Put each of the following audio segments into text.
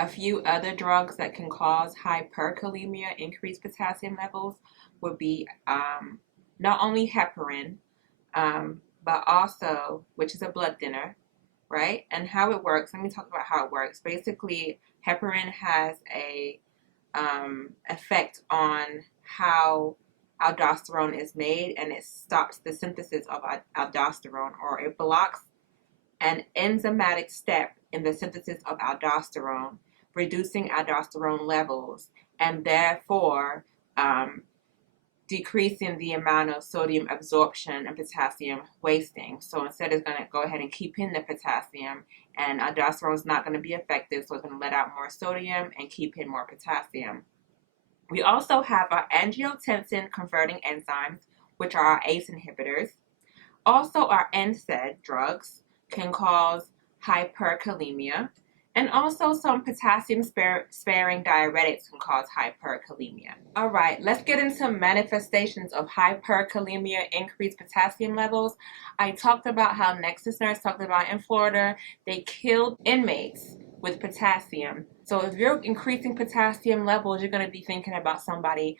A few other drugs that can cause hyperkalemia, increased potassium levels, would be not only heparin, but also, which is a blood thinner, right? And how it works, let me talk about how it works. Basically, heparin has a effect on how aldosterone is made, and it stops the synthesis of aldosterone, or it blocks an enzymatic step in the synthesis of aldosterone, reducing aldosterone levels, and therefore decreasing the amount of sodium absorption and potassium wasting. So instead, it's going to go ahead and keep in the potassium, and aldosterone is not going to be effective, so it's going to let out more sodium and keep in more potassium. We also have our angiotensin converting enzymes, which are our ACE inhibitors. Also, our NSAID drugs can cause hyperkalemia, and also some potassium sparing diuretics can cause hyperkalemia. All right, let's get into manifestations of hyperkalemia, increased potassium levels. I talked about how Nexus Nurse talked about in Florida, they killed inmates with potassium. So if you're increasing potassium levels, you're going to be thinking about somebody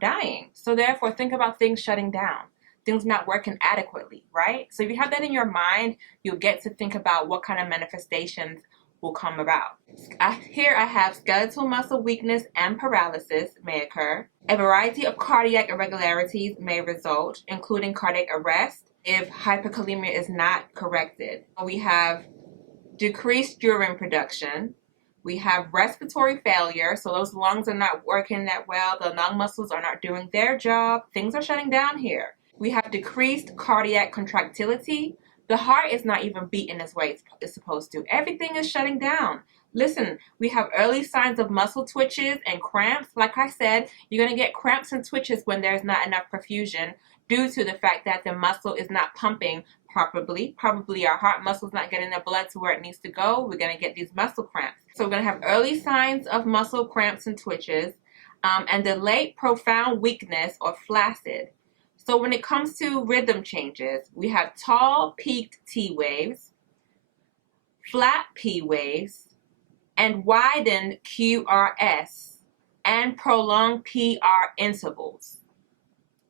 dying. So therefore, think about things shutting down, things not working adequately, right? So if you have that in your mind, you'll get to think about what kind of manifestations will come about. Here I have skeletal muscle weakness and paralysis may occur. A variety of cardiac irregularities may result, including cardiac arrest if hyperkalemia is not corrected. We have decreased urine production. We have respiratory failure, so those lungs are not working that well. The lung muscles are not doing their job. Things are shutting down here. We have decreased cardiac contractility. The heart is not even beating as way it's supposed to. Everything is shutting down. Listen, we have early signs of muscle twitches and cramps. Like I said, you're going to get cramps and twitches when there's not enough perfusion due to the fact that the muscle is not pumping properly. Probably our heart muscle is not getting the blood to where it needs to go. We're going to get these muscle cramps. So we're going to have early signs of muscle cramps and twitches, and delayed profound weakness or flaccid. So when it comes to rhythm changes, we have tall peaked T waves, flat P waves, and widened QRS, and prolonged PR intervals.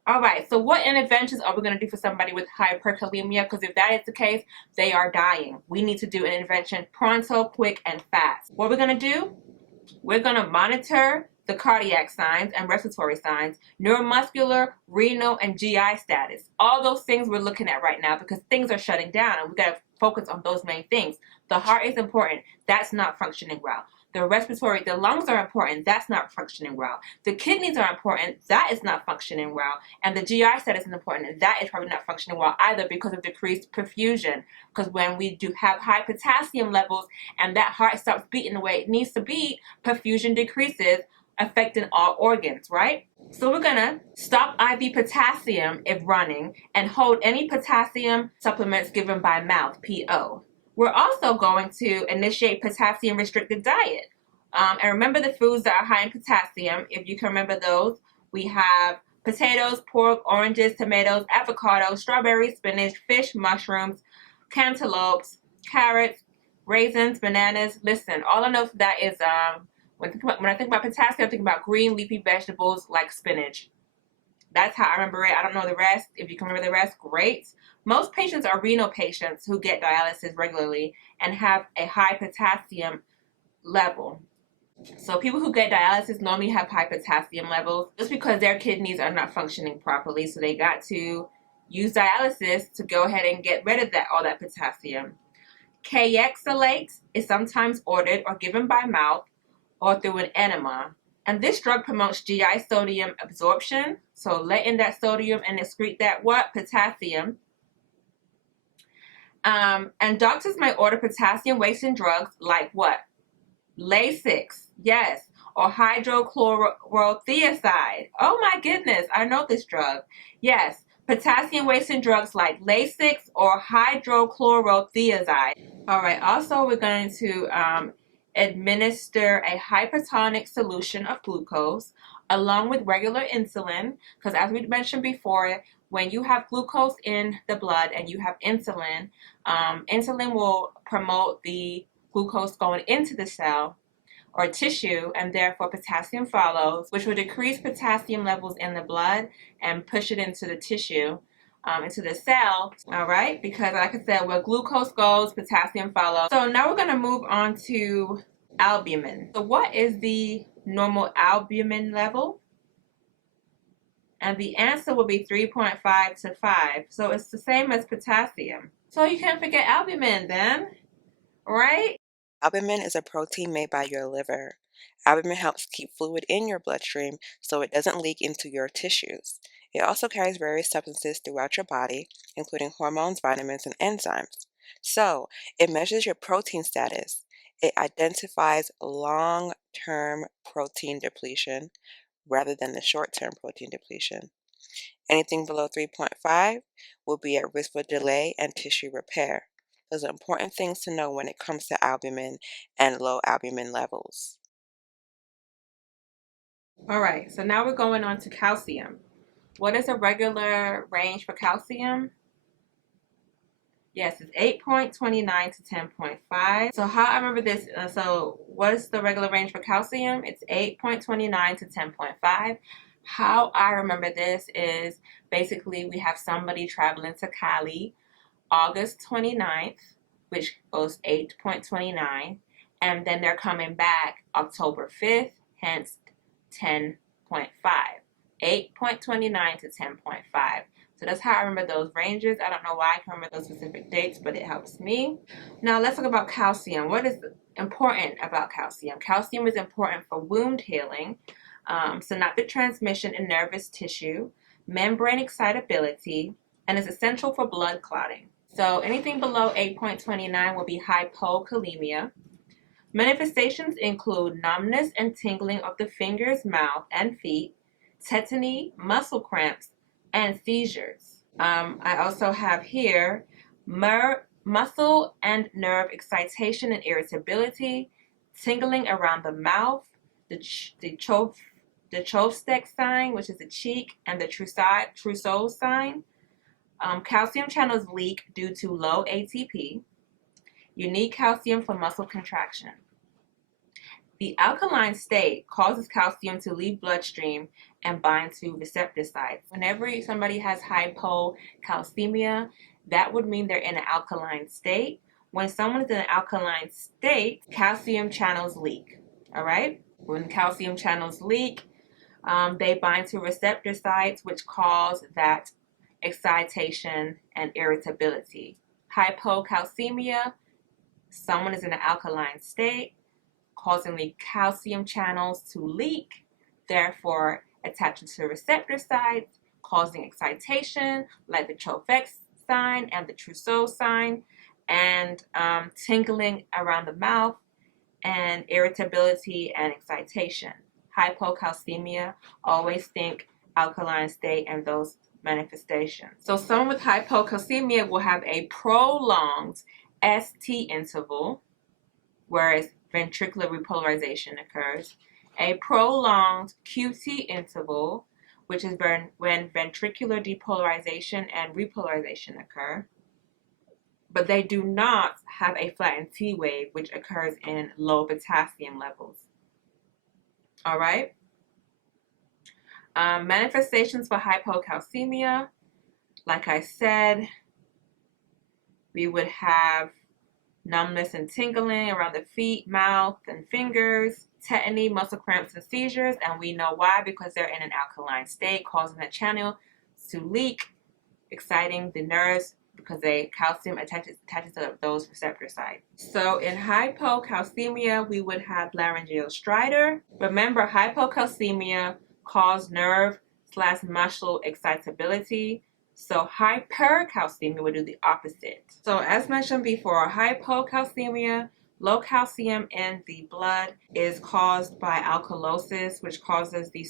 All right, so what interventions are we going to do for somebody with hyperkalemia? Because if that is the case, they are dying. We need to do an intervention pronto, quick, and fast. What we're going to do? We're going to monitor the cardiac signs and respiratory signs, neuromuscular, renal, and GI status. All those things we're looking at right now because things are shutting down, and we got to focus on those main things. The heart is important. That's not functioning well. The lungs are important. That's not functioning well. The kidneys are important. That is not functioning well. And the GI status is important. That is probably not functioning well either because of decreased perfusion. Because when we do have high potassium levels and that heart stops beating the way it needs to beat, perfusion decreases, affecting all organs, right? So we're gonna stop IV potassium if running and hold any potassium supplements given by mouth, PO. We're also going to initiate potassium restricted diet. And remember the foods that are high in potassium. If you can remember those, we have potatoes, pork, oranges, tomatoes, avocado, strawberries, spinach, fish, mushrooms, cantaloupes, carrots, raisins, bananas. Listen, all I know for that is when I think about potassium, I think about green leafy vegetables like spinach. That's how I remember it. I don't know the rest. If you can remember the rest, great. Most patients are renal patients who get dialysis regularly and have a high potassium level. So people who get dialysis normally have high potassium levels just because their kidneys are not functioning properly. So they got to use dialysis to go ahead and get rid of all that potassium. KAYEXALATE is sometimes ordered or given by mouth or through an enema. And this drug promotes GI sodium absorption, so letting that sodium and excrete that potassium. And doctors might order potassium wasting drugs like what? Lasix, yes, or hydrochlorothiazide. Oh my goodness, I know this drug. Yes, potassium wasting drugs like Lasix or hydrochlorothiazide. All right, also we're going to administer a hypertonic solution of glucose along with regular insulin, because as we mentioned before, when you have glucose in the blood and you have insulin, insulin will promote the glucose going into the cell, or tissue, and therefore potassium follows, which will decrease potassium levels in the blood and push it into the tissue, into the cell, all right? Because like I said, where glucose goes, potassium follows. So now we're gonna move on to albumin. So what is the normal albumin level? And the answer will be 3.5 to 5. So it's the same as potassium. So you can't forget albumin then, right? Albumin is a protein made by your liver. Albumin helps keep fluid in your bloodstream so it doesn't leak into your tissues. It also carries various substances throughout your body, including hormones, vitamins, and enzymes. So, it measures your protein status. It identifies long-term protein depletion rather than the short-term protein depletion. Anything below 3.5 will be at risk for delay and tissue repair. Those are important things to know when it comes to albumin and low albumin levels. All right, so now we're going on to calcium. What is a regular range for calcium? Yes, it's 8.29 to 10.5. So how I remember this, so what is the regular range for calcium? It's 8.29 to 10.5. How I remember this is basically we have somebody traveling to Cali August 29th, which goes 8.29, and then they're coming back October 5th, hence 10.5. 8.29 to 10.5. So that's how I remember those ranges. I don't know why I can remember those specific dates, but it helps me. Now let's talk about calcium. What is important about calcium? Calcium is important for wound healing, synaptic transmission in nervous tissue, membrane excitability, and is essential for blood clotting. So anything below 8.29 will be hypokalemia. Manifestations include numbness and tingling of the fingers, mouth, and feet, tetany, muscle cramps, and seizures. I also have here muscle and nerve excitation and irritability, tingling around the mouth, the Chopstick sign, which is the cheek, and the Trousseau sign. Calcium channels leak due to low ATP. You need calcium for muscle contraction. The alkaline state causes calcium to leave bloodstream and bind to receptor sites. Whenever somebody has hypocalcemia, that would mean they're in an alkaline state. When someone is in an alkaline state, calcium channels leak, all right? When calcium channels leak, they bind to receptor sites, which cause that excitation and irritability. Hypocalcemia, someone is in an alkaline state, causing the calcium channels to leak, therefore attaching to receptor sites, causing excitation like the Chopstick sign and the Trousseau sign, and tingling around the mouth, and irritability and excitation. Hypocalcemia, always think alkaline state and those manifestations. So someone with hypocalcemia will have a prolonged ST interval, whereas ventricular repolarization occurs, a prolonged QT interval, which is when ventricular depolarization and repolarization occur, but they do not have a flattened T wave, which occurs in low potassium levels. All right? Manifestations for hypocalcemia, like I said, we would have numbness and tingling around the feet, mouth, and fingers, tetany, muscle cramps, and seizures, and we know why, because they're in an alkaline state, causing the channel to leak, exciting the nerves, because calcium attaches to those receptor sites. So in hypocalcemia, we would have laryngeal stridor. Remember, hypocalcemia causes nerve/muscle excitability. So hypercalcemia would do the opposite. So as mentioned before, hypocalcemia, low calcium in the blood, is caused by alkalosis, which causes the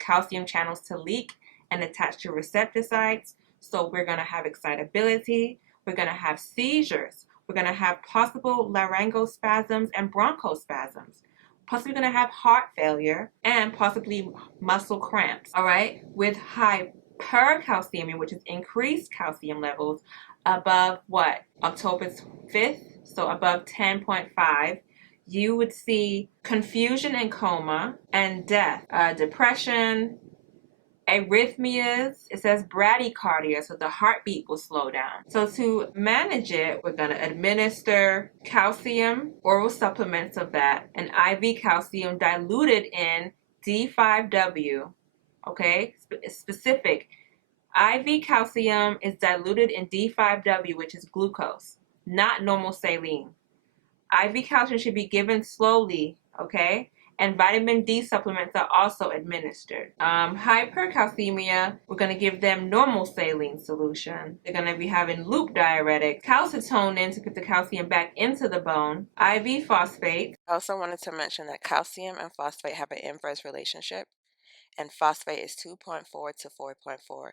calcium channels to leak and attach to receptor sites. So we're going to have excitability, we're going to have seizures, we're going to have possible laryngospasms and bronchospasms, possibly going to have heart failure, and possibly muscle cramps. All right, with hypercalcemia, which is increased calcium levels above what? October 5th, so above 10.5, you would see confusion and coma and death, depression, arrhythmias. It says bradycardia, so the heartbeat will slow down. So to manage it, we're going to administer calcium, oral supplements of that, and IV calcium diluted in D5W. Okay, specific. IV calcium is diluted in D5W, which is glucose, not normal saline. IV calcium should be given slowly, okay? And vitamin D supplements are also administered. Hypercalcemia, we're going to give them normal saline solution. They're going to be having loop diuretics, calcitonin to put the calcium back into the bone, IV phosphate. I also wanted to mention that calcium and phosphate have an inverse relationship, and phosphate is 2.4 to 4.4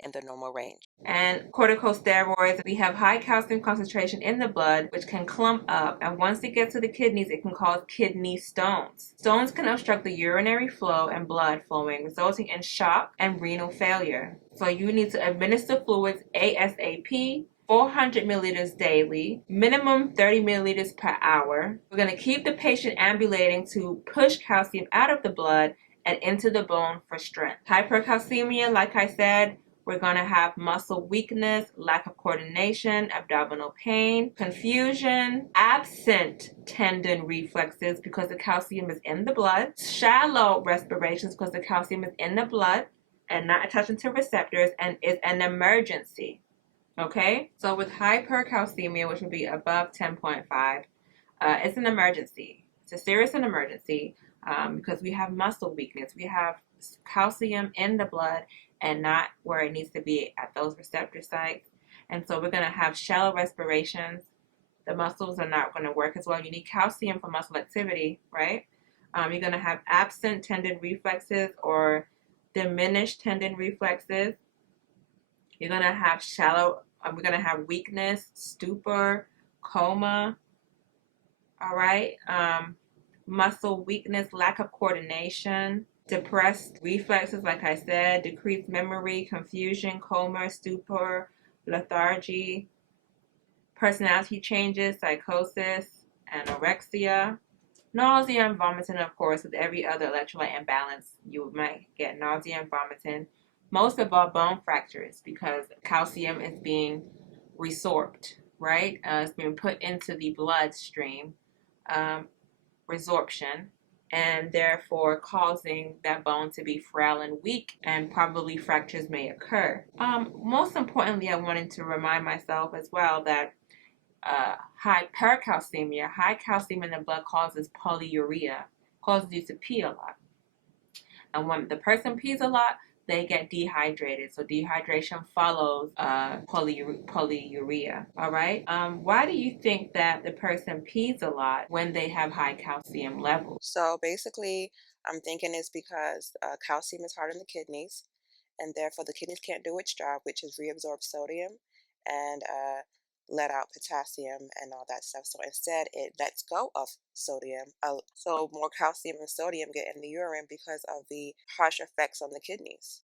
in the normal range. And corticosteroids. We have high calcium concentration in the blood, which can clump up, and once it gets to the kidneys, it can cause kidney stones. Stones can obstruct the urinary flow and blood flowing, resulting in shock and renal failure. So you need to administer fluids ASAP, 400 milliliters daily, minimum 30 milliliters per hour. We're going to keep the patient ambulating to push calcium out of the blood and into the bone for strength. Hypercalcemia, like I said, we're going to have muscle weakness, lack of coordination, abdominal pain, confusion, absent tendon reflexes because the calcium is in the blood, shallow respirations because the calcium is in the blood and not attaching to receptors, and is an emergency. Okay? So with hypercalcemia, which would be above 10.5, it's an emergency. It's a serious emergency because we have muscle weakness. We have calcium in the blood and not where it needs to be at those receptor sites. And so we're going to have shallow respirations. The muscles are not going to work as well. You need calcium for muscle activity, right? You're going to have absent tendon reflexes or diminished tendon reflexes. You're going to have we're going to have weakness, stupor, coma, all right? Muscle weakness, lack of coordination, depressed reflexes, like I said, decreased memory, confusion, coma, stupor, lethargy, personality changes, psychosis, anorexia, nausea and vomiting, of course. With every other electrolyte imbalance, you might get nausea and vomiting. Most of all, bone fractures because calcium is being resorbed, right? It's being put into the bloodstream, resorption, and therefore causing that bone to be frail and weak, and probably fractures may occur. Most importantly, I wanted to remind myself as well that hypercalcemia, high calcium in the blood causes polyuria, causes you to pee a lot. And when the person pees a lot, they get dehydrated. So dehydration follows polyuria. All right. Why do you think that the person pees a lot when they have high calcium levels? So basically, I'm thinking it's because calcium is hard in the kidneys, and therefore the kidneys can't do its job, which is reabsorb sodium and let out potassium and all that stuff. So instead, it lets go of sodium. So more calcium and sodium get in the urine because of the harsh effects on the kidneys.